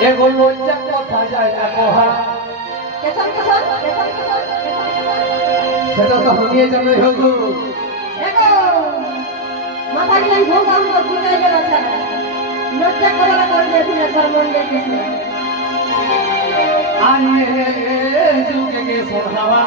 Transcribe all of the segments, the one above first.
এগো লজ্জা কথা যায় না কহা সেটা তো হামিয়ে যাবে হগো মাথা গেলেন ভোগ আমার বুঝাই গেল লজ্জা করা করবে তুমি একবার মন দেখেছি আরে যুগে গে সরহাওয়া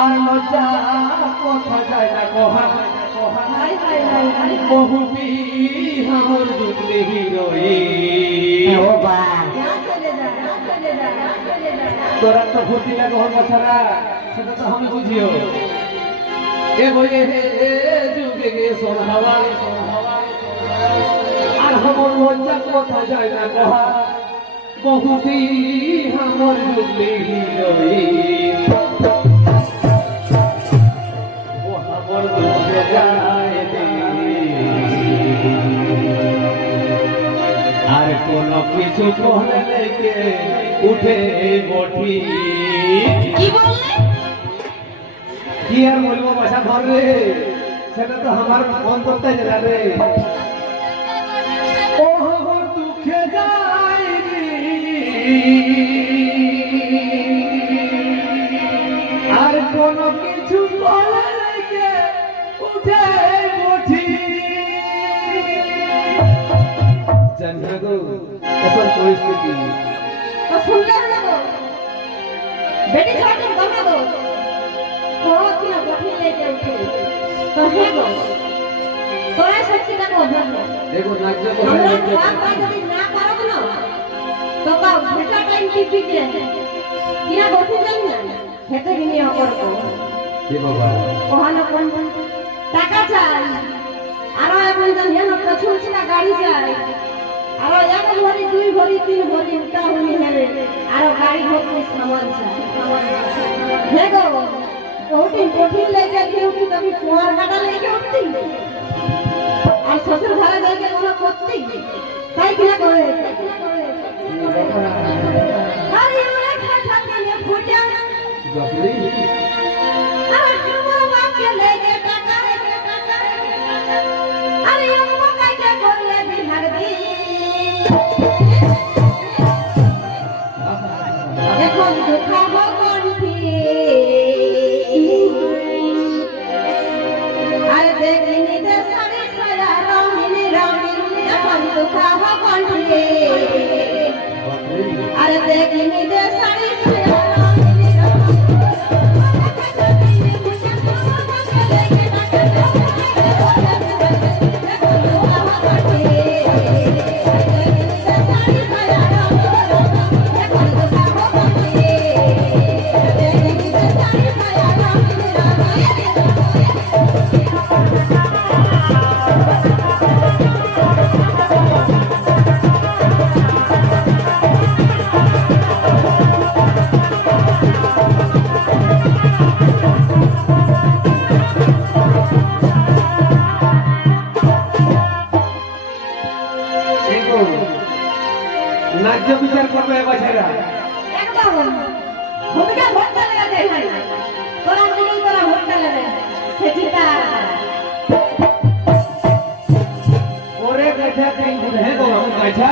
আর লজ্জা কথা যায় না কহা হাই হাই হাই হাই বহুবি আমার দুধে হিরোই ও বা চলে যা চলে যা চলে যা তোরা তো ফুটি লাগে হর বছরা সেটা তো আমি বুঝিও এ বইয়ে যুগে গে সরহাওয়া আর আমার লজ্জা কথা যায় না কহা বহুবি আমার দুধে হিরোই ও আমার দুধে যায় আর কোন কিছু বলে লেগে উঠে বঠি কি বললে কি আর বলবো বাসা ধর রে সেটা তো আমার মন করতে যায় রে ও আমার দুঃখে যাই আর কোন কিছু বলে লেগে উঠে বঠি জানিয়ে গো এসব পরিস্থিতি তো শুনলে না গো বেটি ছাড়তে বাবা গো কোন দিন গঠি লেগে উঠে তো হে গো তোরা সত্যি না গো দেখো নাচ আমরা কাম কাজ যদি না করব না তো তা ভেটা টাইম টিপি দে কিনা গঠি জানি না হেতে গিয়ে করব হে বাবা ওহানো কোন টাকা চাই আর এখন জান হেন প্রচুর ছিলা গাড়ি চাই আর এক ভরি দুই ভরি তিন ভরি উল্টা হই হেরে আর গাড়ি ভর্তি সামান চাই হে গো ওটি কঠিন লেগে উঠি তবে কুয়ার কাটা লেগে উঠতি আর শ্বশুর ঘরে যাইতে কোনো করতি তাই কিনা করে আরে ওরে খাটা কানে ফুটা বাপরে আর তোমার বাপকে লেগে টাকা আরে আমার কাইকে করলে বিহার দি এখন দুঃখা ভগন্তি আরে দেখিনি দে সারি সারা রঙিনী রঙিনী এখন দুঃখা ভগন্তি আরে দেখিনি দে সারি সারা রঙিনী ন্যায্য বিচার করবে বাচ্চারা একদম ভূমিকা ভোটটা লাগা যায় ভাই তোরা দিন তোরা ভোটটা লাগা সেটা ওরে গাছা তিন গুণ হে গো हम गाछा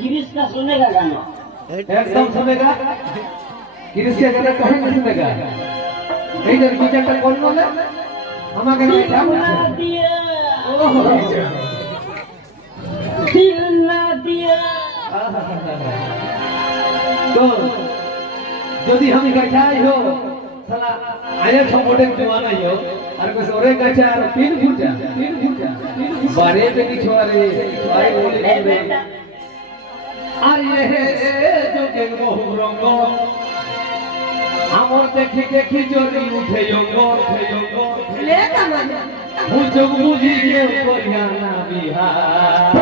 गिरीश का सुनेगा गाना एकदम सुनेगा गिरीश के गाना कहीं नहीं सुनेगा এই যে বিচারটা কোন বলে আমাকে গাছা दिल ना दिया ओहो दिल ना दिया तो যদি আমি গাছাই হো সালা আয়া ছবটে জওয়ানা হো আর কইস ওরে গাছা আর তিন ফুটা বারে বেটি ছোয়ারে আই বলি রে আর এ যোগে বহু রঙ্গ আমার দেখি দেখি জরি উঠে অঙ্গ লে কামান বুঝো বুঝি কেউ করিয়া না বিহার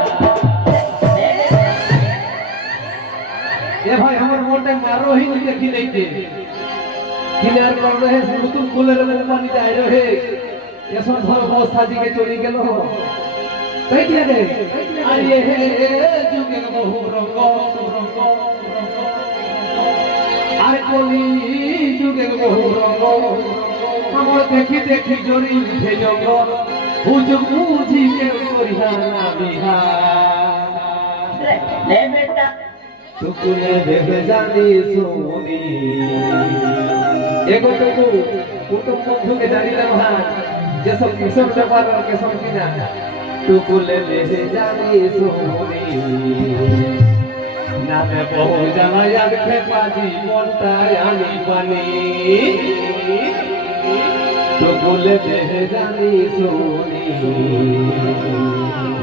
এ ভাই আমার মনটা মারো হি দেখি দেখতে কিনার কর রহে নতুন ফুলের পানি যায় রহে এসব ধর অবস্থা দিকে চলে গেল তাই কি রে আর এ যুগে বহু রঙ্গ আর কলি যুগে বহু রঙ্গ আমার দেখি দেখি জরি উঠে জঙ্গ বুঝ বুঝি কেউ করিয়া না বিহার এ বেটা টুকুলে ভেবে জানি শুনি এগোটুকু কুটুম বন্ধুকে জানিলাম হ্যাঁ যেসব কিশোর ব্যাপার কেসব কিনা টুকুলে ভেবে জানি শুনি নামে বহু জানা ইয়াদ খেপাজি মনটায় আনি পানি টুকুলে ভেবে জানি শুনি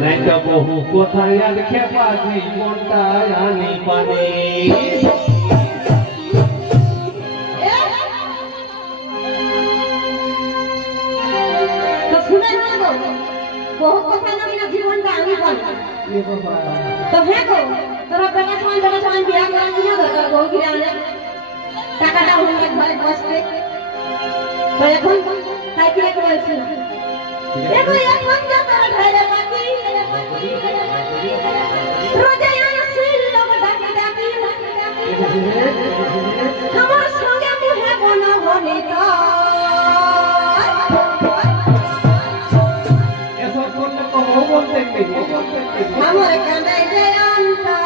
নাই তো বহু কোথায় আর খেপাজি মনটায় আনি পানি তো শুনে না গো বহু কথা নাকি না জীবনটা আমি বল তো হ্যাঁ গো তোরা বেটা সময় বিয়া করার জন্য দরকার বউ কিনে আনে টাকাটা হলে ঘরে বসবে তো এখন তাই কি এক বলছি দেখো এখন যা তোরা ঢাইরে বাকি রোজাই আসিল লোক ডাকি ডাকি আমার সঙ্গে মুহে বনা হলে তো এসব করলে তো ও বলতে আমার কাঁদাই যে আন্তা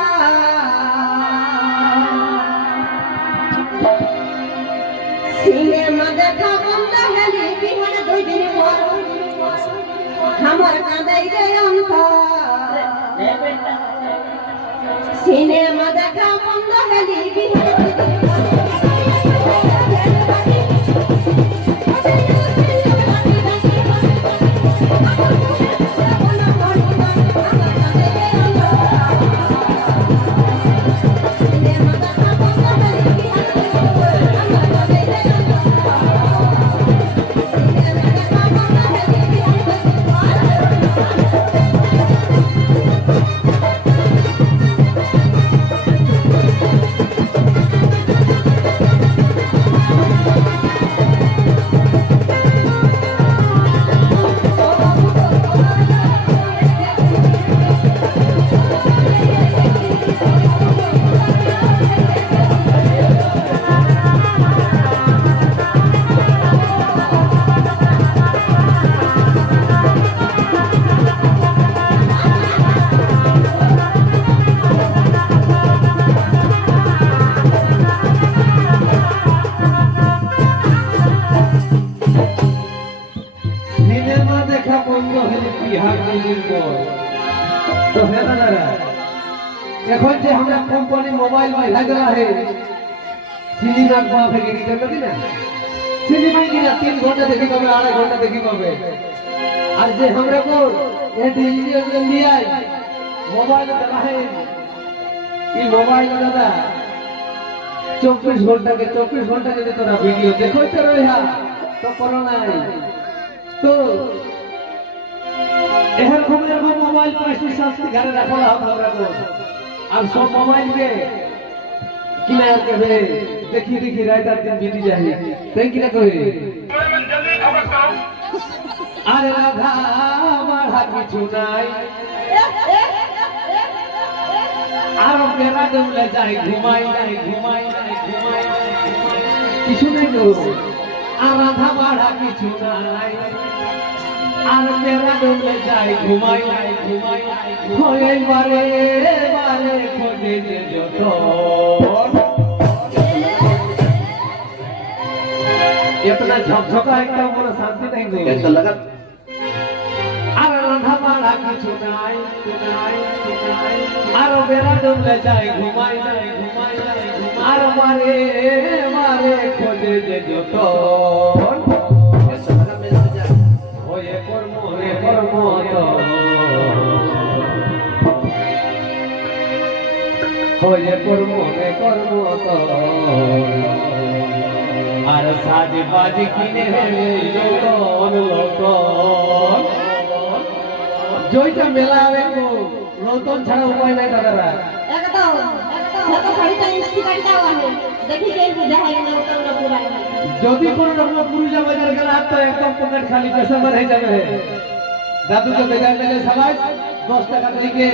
সিনেমা দেখা বন্ধ হলে বিহারে 2 দিন পর আমার কাঁদাই যে আন্তা এ বেটা সিনেমা দেখা বন্ধ হলে বিহারে 2 দিন সিনেমা দেখা বন্ধ হলে বিহার দিন পর তো হেদারা এখন যে আমরা কোম্পানি মোবাइल में लग रहा है सिनेमा को आप की करती ना सिनेमा की ना 3 घंटा देखी कब 2.5 घंटा देखी कब आज जे हमरा को ये डिजिटल लिया मोबाइल चला है ये मोबाइल दादा 24 घंटा के 24 घंटा যদি তোরা ভিডিও দেখতে রইহা তো করোনা তো এর খবরে মোবাইল পাঁচটি শাস্তি ঘরে রাখা हमरा को अब सब मोबाइल के किनार के भे देखी देखी रात दिन बीती जाए तै कि ना कहे अरे राधा मारा কিছু নাই আর বেলা দেউলে যাই ঘুমাই কিছু নাই গো আর রাধা মারা কিছু নাই আর বেলা দেউলে যাই ঘুমাই হয়ে বারে বারে খোঁজে যে যত इतना झकझका एकदम पूरा शांति नहीं गई कैसा लगा আর রাধা মারা কিছু নাই আর বেলা ডুবলে যায় ঘুমাই আর মারে মারে খোঁজে যে যত कैसा लगा मेरे से जा হয়ে কর্ম তো হয়ে কর্ম তো আর সাজে বাজে কিনে লোটন জয়টা মেলাবে গো লোটন ছাড়া উপায় নাই দাদারা একদম কত শাড়িটা ইস্ত্রি কাটতে হবে দেখি কে বুঝা হয় না ওটা পুরা যদি কোনো রকম পুরুলিয়া বাজার গেলে তো একদম পকেট খালি পেশাবার হয়ে যাবে দাদুকে বেজার মেলে সবাই 10 টাকা থেকে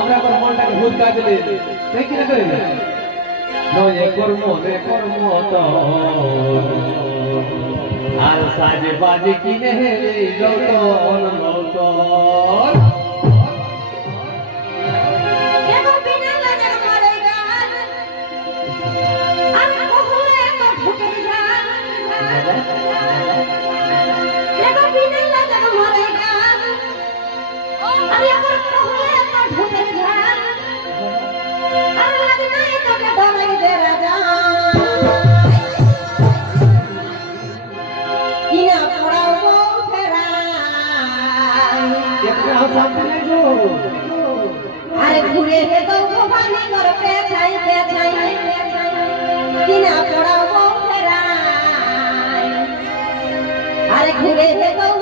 আমরা কোন মনটাকে ভুল কাজ দিলে তাই কি না কই নয় কর্ম তো আর সাজে বাজে কিনে লোটন দেখো বিনা আরে ঘুরে হেতো ভবানী মোর পেছাই পেছাই কিনা পড়াবো ফেরাই আরে ঘুরে হেতো